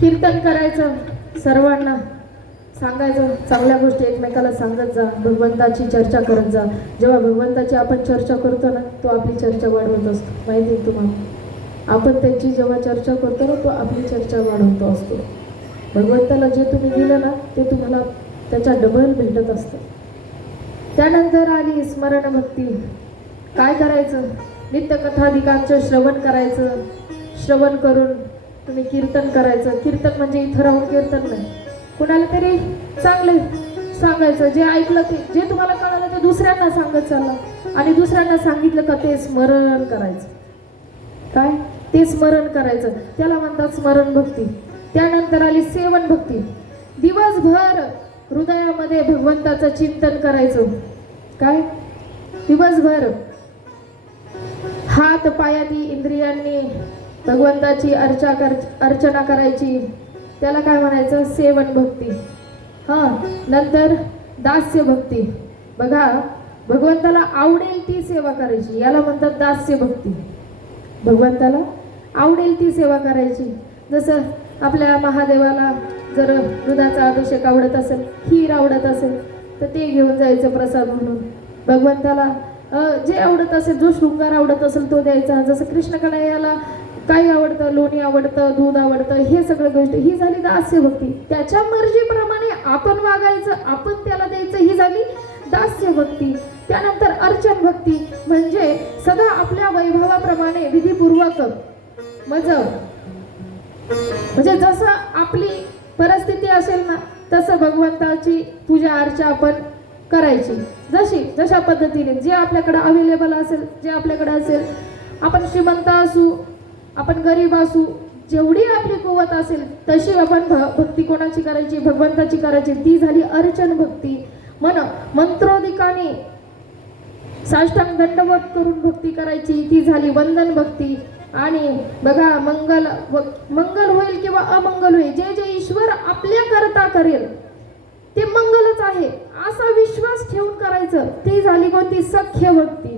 कीर्तन करायचं, सर्वांना सांगायचं, चांगल्या गोष्टी एकमेकाला सांगत जा, भगवंताची चर्चा करत जा. जेव्हा भगवंताची आपण चर्चा करतो ना, तो आपली चर्चा वाढवत असतो. माहिती आहे तुम्हाला, आपण त्याची जेव्हा चर्चा करतो ना, तो आपली चर्चा वाढवतो असतो. भगवंताला जे तुम्ही दिलं ना, ते तुम्हाला त्याच्या डबल भेटत असतं. त्यानंतर आली स्मरण भक्ती. काय करायचं? नित्यकथाधिकांचं श्रवण करायचं. श्रवण करून तुम्ही कीर्तन करायचं. कीर्तन म्हणजे इथं राहून कीर्तन नाही, कुणाला तरी चांगले सांगायचं. जे ऐकलं ते, जे तुम्हाला कळलं ते दुसऱ्यांना सांगत चालला. आणि दुसऱ्यांना सांगितलं का ते स्मरण करायचं. काय? ते स्मरण करायचं, त्याला म्हणतात स्मरण भक्ती. त्यानंतर आली सेवन भक्ती. दिवसभर हृदयामध्ये भगवंताचं चिंतन करायचं. काय? दिवसभर हात पायाती इंद्रियांनी भगवंताची अर्चना करायची. त्याला काय म्हणायचं? सेवन भक्ती. नंतर दास्य भक्ती. बघा, भगवंताला आवडेल ती सेवा करायची, याला म्हणतात दास्य भक्ती. भगवंताला आवडेल ती सेवा करायची. जसं आपल्या महादेवाला जर दुधाचा अभिषेक आवडत असेल, खीर आवडत असेल, तर ते घेऊन जायचं प्रसाद म्हणून. भगवंताला जे आवडत असेल, जो शृंगार आवडत असेल तो द्यायचा. जसं कृष्ण कन्हैयाला काही आवडतं, लोणी आवडतं, दूध आवडतं, हे सगळं गोष्टी, ही झाली दास्य भक्ती. त्याच्या मर्जीप्रमाणे आपण वागायचं, आपण त्याला द्यायचं, ही झाली दास्य भक्ती. त्यानंतर अर्चन भक्ती म्हणजे सदा आपल्या वैभवाप्रमाणे विधीपूर्वक म्हणजे जसं आपली परिस्थिती असेल ना, तसं भगवंताची पूजा अर्चा आपण करायची. जशा पद्धतीने जे आपल्याकडे अवेलेबल असेल, जे आपल्याकडे असेल, आपण श्रीमंत असू, आपण गरीब असू, जेवढी आपली कुवत असेल तशी आपण भक्ती कोणाची करायची? भगवंताची करायची. ती झाली अर्चन भक्ती. मंत्रोदिकाने साष्टांग दंडवत करून भक्ती करायची, ती झाली वंदन भक्ती. आणि बघा, मंगल होईल किंवा अमंगल होईल, जे जे ईश्वर आपल्या करता करेल ते मंगलच आहे असा विश्वास ठेवून करायचं. ती झाली कोणती? सख्य भक्ती.